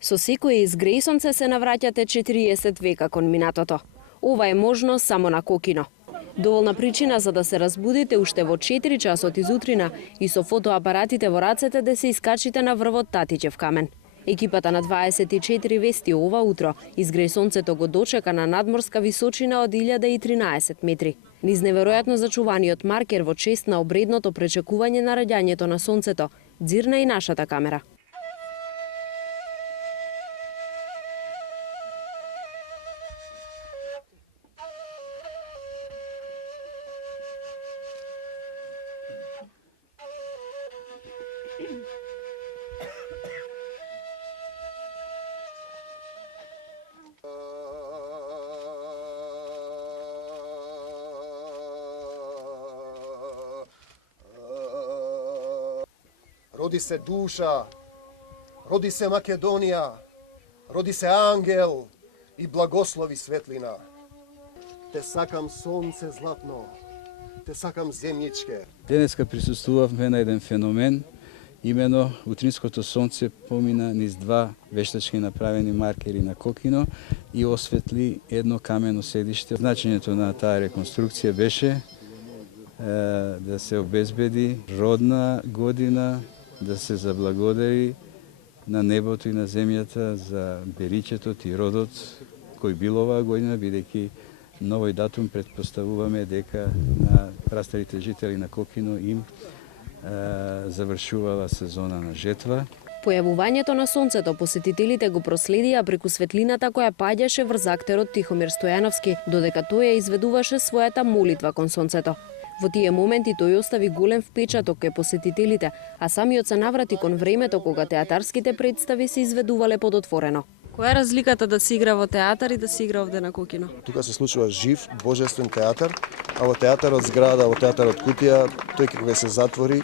Со секое изгрејсонце се навраќате 40 века кон минатото. Ова е можно само на Кокино. Доволна причина за да се разбудите уште во 4 часот изутрина и со фотоапаратите во рацете да се искачите на врвот Татиќев камен. Екипата на 24 вести ова утро изгрејсонцето го дочека на надморска височина од 1013 метри. Низ неверојатно зачуваниот маркер во чест на обредното пречекување на раѓањето на сонцето, дзирна и нашата камера. Роди се душа, роди се Македонија, роди се ангел и благослови светлина. Те сакам сонце златно, те сакам земјичке. Денеска присуствувавме на еден феномен, имено утринското сонце помина низ два вештачки направени маркери на Кокино и осветли едно камено седиште. Значењето на таа реконструкција беше да се обезбеди родна година, да се заблагодари на небото и на земјата за беричетот и родот кој бил оваа година, бидејќи новој датум предпоставуваме дека на прастарите жители на Кокино им завршувала сезона на жетва. Појавувањето на сонцето посетителите го проследија преку светлината која паѓаше врз актерот Тихомир Стојановски, додека тој ја изведуваше својата молитва кон сонцето. Во тие моменти тој остави голем впечаток кај посетителите, а самиот се наврати кон времето кога театарските представи се изведувале под отворено. Која е разликата да се игра во театар и да се игра овде на Кокино? Тука се случува жив, божествен театар, а во театарот зграда, во театарот кутија, тој кога се затвори,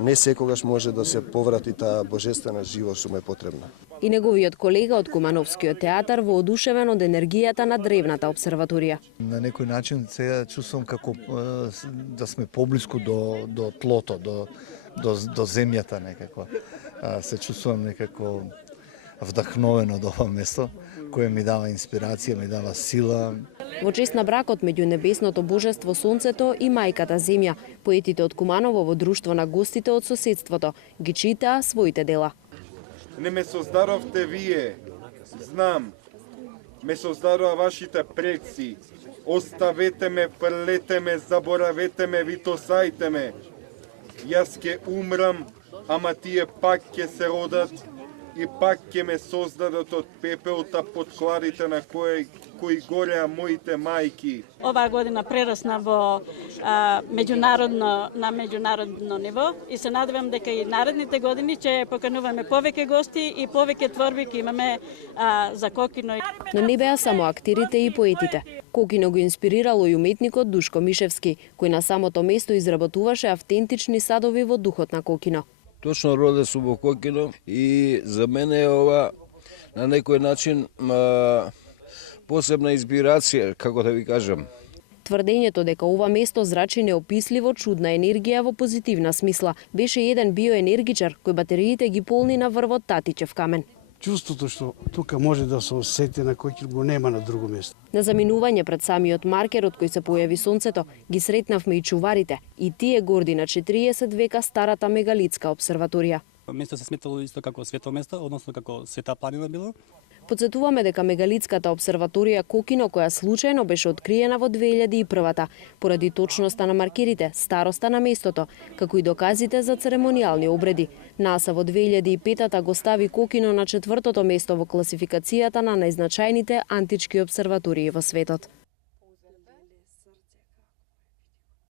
не секогаш може да се поврати таа божествена живост што му е потребна. И неговиот колега од Кумановскиот театар воодушевен од енергијата на древната обсерваторија. На некој начин сега чувствувам како да сме поблиску до тлото, до земјата некако. Се чувствувам некако вдахновен од ова место, кое ми дава инспирација, ми дава сила. Во чест на бракот меѓу небесното божество Сонцето и мајката Земја, поетите од Куманово во друштво на гостите од соседството ги читаа своите дела. Не ме создаровте вие, знам, ме создадоа вашите предци. Оставете ме, фрлете ме, заборавете ме, витосајте ме. Јас ке умрам, ама тие пак ке се родат и пак ке ме создадат од пепелта под кладите на кои гореа моите мајки. Оваа година прерасна во меѓународно ниво и се надевам дека и наредните години ќе покануваме повеќе гости и повеќе творби ќе имаме за Кокино. Но не беа само актерите и поетите. Кокино го инспирирало и уметникот Душко Мишевски, кој на самото место изработуваше автентични садови во духот на Кокино. Точно роден сум во Кокино и за мене е ова на некој начин посебна инспирација, како да ви кажам. Тврдењето дека ова место зрачи неописливо чудна енергија во позитивна смисла беше еден биоенергичар кој батериите ги полни на врвот Татиќев камен. Чувството што тука може да се осети на Кокино го нема на друго место. На заминување пред самиот маркер од кој се појави сонцето, ги сретнавме и чуварите, и тие горди на 40 века старата мегалитска обсерваторија. Место се сметало исто како свето место, односно како света планина било. Подсетуваме дека мегалитската обсерваторија Кокино, која случајно беше откриена во 2001-та, поради точноста на маркерите, староста на местото, како и доказите за церемонијални обреди. НАСА во 2005-та го стави Кокино на 4-тото место во класификацијата на најзначајните антички обсерватории во светот.